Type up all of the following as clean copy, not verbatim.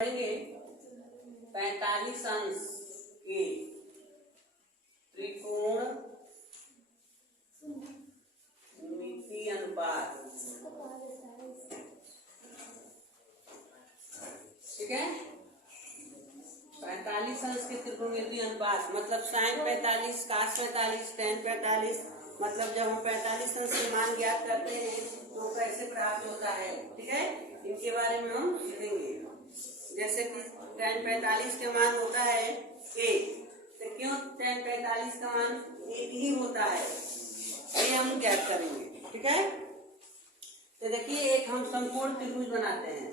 पढ़ेंगे 45 अंश के त्रिकोण मिति अनुपात। ठीक है, 45 अंश के त्रिकोणमितीय अनुपात मतलब sin 45, cos 45, tan 45। मतलब जब हम 45 अंश के मान ज्ञात करते हैं तो कैसे प्राप्त होता है। ठीक है, इनके बारे में हम सीखेंगे। जैसे कि tan 45 का मान होता है 1, तो क्यों tan 45 का मान 1 ही होता है, ये हम ज्ञात करेंगे। ठीक है, तो देखिए एक हम समकोण त्रिभुज बनाते हैं।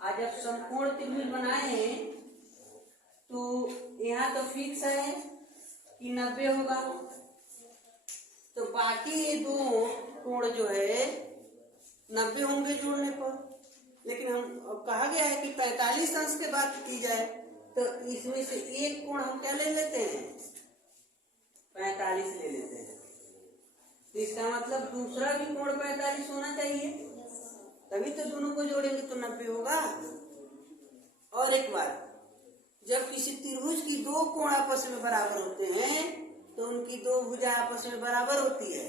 आज जब समकोण त्रिभुज बनाए हैं तो यहाँ तो फिक्स है कि 90 होगा, तो बाकी ये दो कोण जो है 90 होंगे जोड़ने पर। लेकिन हम कहा गया है कि 45 अंश के बात की जाए, तो इसमें से एक कोण हम क्या ले लेते हैं, 45 ले लेते हैं। तो इसका मतलब दूसरा भी कोण 45 होना चाहिए, तभी तो दोनों को जोड़ेंगे तो 90 होगा। और एक बार, जब किसी त्रिभुज की दो कोण आपस में बराबर होते हैं तो उनकी दो भुजा आपस में बराबर होती है,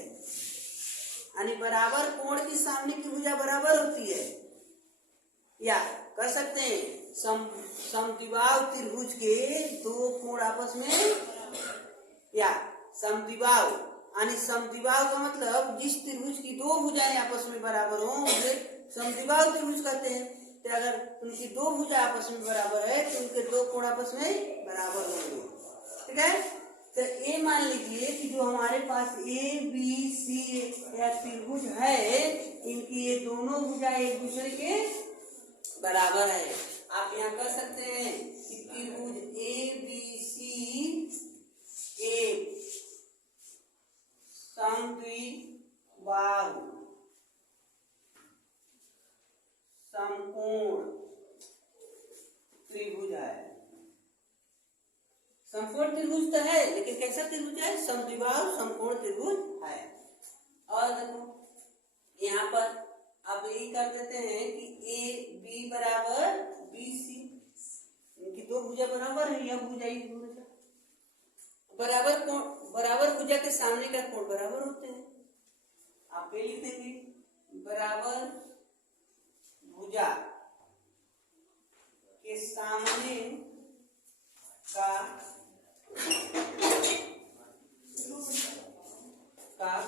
यानी बराबर कोण की सामने की भुजा बराबर होती है। या कह सकते हैं समद्विबाहु त्रिभुज के दो कोण आपस में, या समद्विबाहु यानी समद्विबाहु का मतलब जिस त्रिभुज की दो भुजाएं आपस में बराबर हो उसे समद्विबाहु त्रिभुज कहते हैं। तो अगर उनकी दो भुजा आपस में बराबर है तो उनके दो कोण आपस में बराबर होंगे। ठीक है, तो ये मान लीजिए कि जो हमारे पास ए बी सी या त्रिभुज है, इनकी ये दोनों भुजा एक दूसरे के बराबर है। आप यहाँ कर सकते हैं कि त्रिभुज ए बी सी एक समद्विबाहु समकोण त्रिभुज है। समकोण त्रिभुज तो है, लेकिन कैसा त्रिभुज है, समद्विबाहु समकोण त्रिभुज है। और देखो यहाँ पर आप यही कर देते हैं कि ए बी बराबर बी सी, इनकी दो भुजा बराबर है, यह भुजा ही बराबर कोण, बराबर भुजा के सामने का कोण बराबर होते हैं। आप ये लिख देंगे बराबर भुजा के सामने का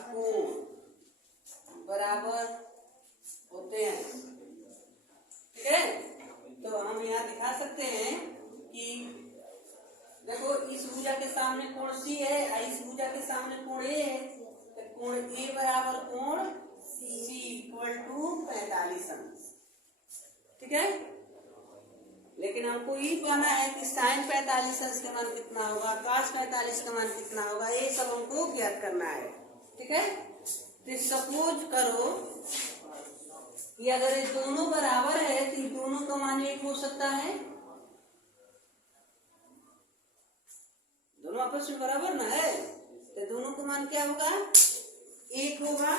कोण बराबर होते हैं। ठीक है, तो हम यहाँ दिखा सकते हैं कि देखो इस भुजा के सामने कोण सी है और इस भुजा के सामने कोण ए है, तो कोण ए बराबर कोण सी इक्वल टू 45 अंश। ठीक है, लेकिन हमको ये पाना है कि साइन 45 अंश का मान कितना होगा, cos 45 का मान कितना होगा, ये सब हमको ज्ञात करना है। ठीक है, तो सपोज करो कि अगर ये दोनों बराबर है तो ये दोनों का मान एक हो सकता है, दोनों आपस में बराबर ना है, तो दोनों का मान क्या होगा, एक होगा।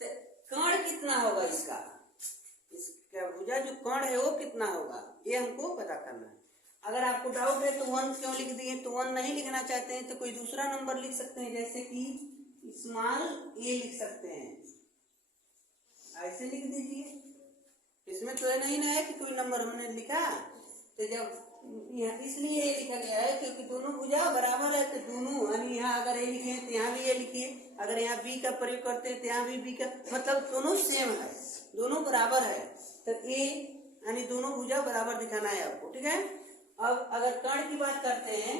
तो कण कितना होगा इसका भुजा जो कण है वो कितना होगा, ये हमको पता करना है। अगर आपको डाउट है तो 1 क्यों लिख दिए, तो 1 नहीं लिखना चाहते हैं तो कोई दूसरा नंबर लिख सकते हैं, जैसे कि स्मॉल ए लिख सकते हैं, ऐसे लिख दीजिए। इसमें तो नहीं ना है कि कोई नंबर हमने लिखा, तो जब इसलिए ये लिखा गया है क्योंकि दोनों भुजा बराबर है, तो दोनों यानी यहाँ अगर ए लिखे तो यहाँ भी ए लिखिए, अगर यहाँ बी का प्रयोग करते हैं तो यहाँ भी बी का, मतलब दोनों सेम है, दोनों बराबर है, तो ए यानी दोनों भुजा बराबर दिखाना है आपको। ठीक है, अब अगर कर्ण की बात करते हैं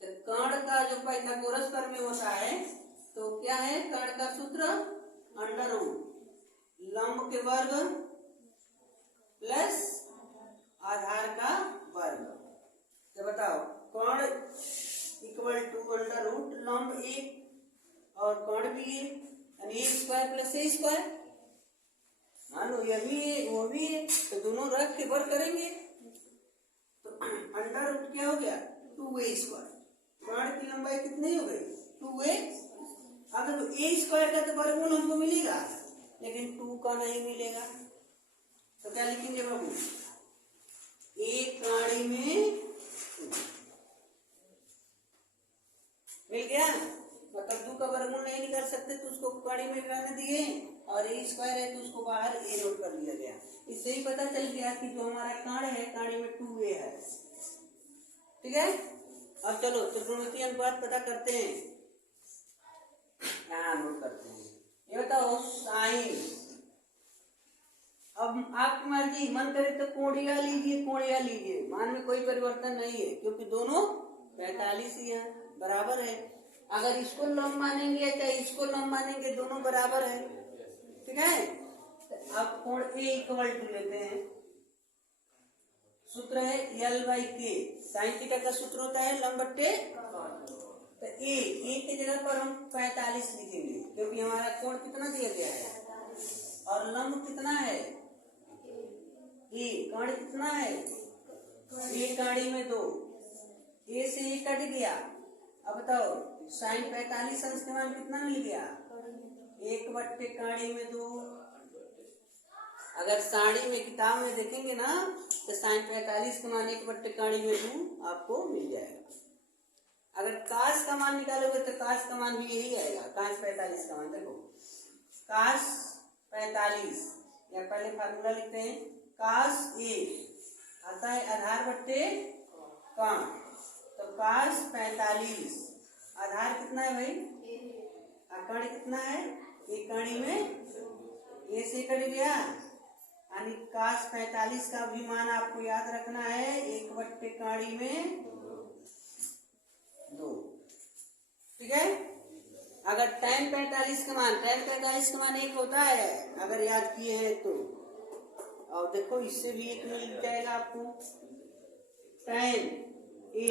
तो कर्ण का जो पाइथागोरस प्रमेय होता है तो क्या है, कर्ण का सूत्र अंडर रूट लंब के वर्ग प्लस आधार का वर्ग। तो बताओ कर्ण इक्वल टू अंडर रूट लंब एक और कर्ण भी है, यानी ए स्क्वायर प्लस ए स्क्वायर, मान लो यह भी है वो भी है, तो दोनों रख के वर्ग करेंगे तो अंडर रूट क्या हो गया, 2a स्क्वायर। कर्ण की लंबाई कितनी हो गई, 2a। अगर तो a स्क्वायर का तो वर्गमूल हमको मिलेगा, लेकिन 2 का नहीं मिलेगा, तो क्या लिखेंगे बाबू, एक काड़ी में मिल गया। मतलब 2 का वर्गमूल नहीं निकाल सकते तो उसको काड़ी में रहने दिए, और ए स्क्वायर है तो उसको बाहर ए नोट कर लिया गया। इससे ही पता चल गया कि जो हमारा काड़ है काड़ी में 2a है। ठीक है, अब चलो त्रिकोणमितीय अनुपात पता करते हैं। यहाँ नोट करते हैं। ये बताओ साइन, अब आपकी मर्जी, मन करे तो कोणिया लीजिए, कोणिया लीजिए, मान में कोई परिवर्तन नहीं है क्योंकि दोनों 45 ही है, बराबर है। अगर इसको लंब मानेंगे चाहे इसको लंब मानेंगे, दोनों बराबर है। ठीक है, तो अब कोण ए इक्वल टू लेते हैं, सूत्र है L/K, साइन थीटा का सूत्र होता है लंब बट्टे। तो ए की जगह पर हम 45 लिखेंगे क्योंकि हमारा कोण कितना दिया गया है, और लंब कितना है ए, काड़ी कितना है ए, काड़ी में 2, ए से ए कट गया। अब बताओ साइन 45 अंश के मान कितना मिल गया, 1 काड़ी में 2। अगर साड़ी में किताब में देखेंगे ना तो साइन 45 का मान 1 काड़ी में 2 आपको मिल जाएगा। अगर काश का मान निकालोगे तो काश का मान भी यही आएगा, काश 45 का मान। देखो काश 45, या पहले फार्मूला लिखते हैं, काश ए आता है आधार बट्टे काण, तो काश 45 आधार कितना है भाई, काड़ी कितना है, एक काड़ी में ए से कट गया, यानी काश 45 का भी मान आपको याद रखना है 1 काड़ी में 2। ठीक है, अगर tan 45 का मान 1 होता है, अगर याद किए हैं तो, और देखो इससे भी एक मिल जाएगा आपको, tan a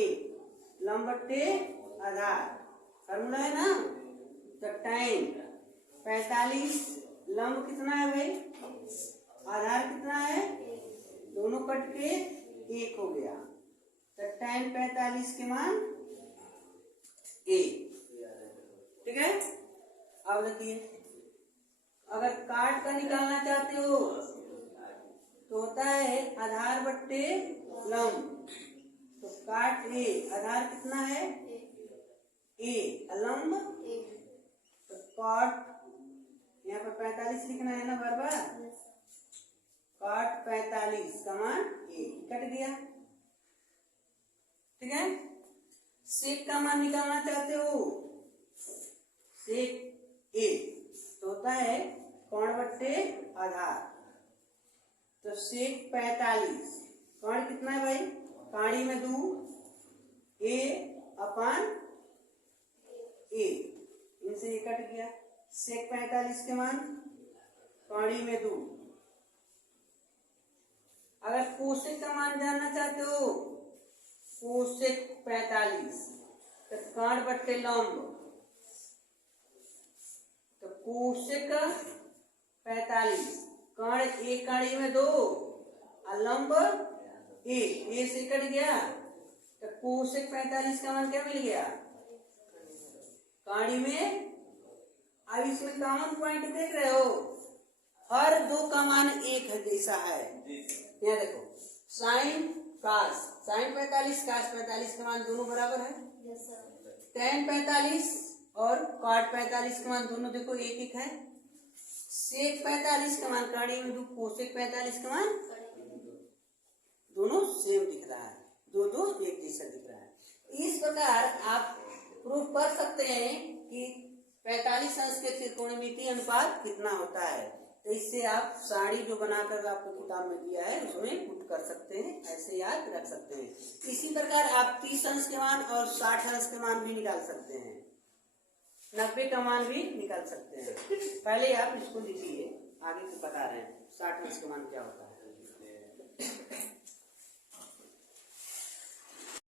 लंब बट्टे आधार, फॉर्मूला है ना। तो tan 45 लंब कितना है भाई, आधार कितना है, दोनों कट के 1 हो गया, तो tan 45 के मान 1। ठीक है, अब देखिए अगर काट का निकालना चाहते हो तो होता है आधार बट्टे लंब, तो काट ए, आधार कितना है ए, लंब तो काट, यहाँ पर 45 लिखना है ना बार बार, काट 45 का मान ए, कट गया। ठीक है, सेक का मान निकालना चाहते हो, सेक ए तो होता है कोण बट्टे आधार, तो सेक 45, कोण कितना है भाई, काड़ी में 2 ए अपान ए, इनसे ये कट गया, सेक 45 के मान काड़ी में 2। अगर कोसेक का मान जानना चाहते हो, कोसेक 45 तो काट बट्टे लंब, तो कोसेक 45 काड़ एक काड़ी में 2 और लंब ए से कट गया, तो कोसेक 45 का मान क्या मिल गया, काड़ी में। अब इसमें कॉमन पॉइंट देख रहे हो, हर 2 का मान एक जैसा है। यहाँ देखो साइन काश, साइन 45 काश 45 का मान दोनों बराबर है, tan 45 और काट 45 का मान दोनों देखो एक है, सेक 45 का मान काड़ी में 2, कोसेक 45 का मान दोनों सेम दिख रहा है, दो एक जैसा दिख रहा है। इस प्रकार आप प्रूफ कर सकते हैं कि 45 अंश के त्रिकोणमितीय अनुपात कितना होता है। तो इससे आप साड़ी जो बनाकर आपको किताब में दिया है उसमें पुट कर सकते हैं, ऐसे याद रख सकते हैं। इसी प्रकार आप 30 अंश के मान और 60 अंश के मान भी निकाल सकते हैं, 90 का मान भी निकाल सकते हैं। पहले आप इसको लिखिए, आगे तो बता रहे हैं 60 अंश का मान क्या होता है।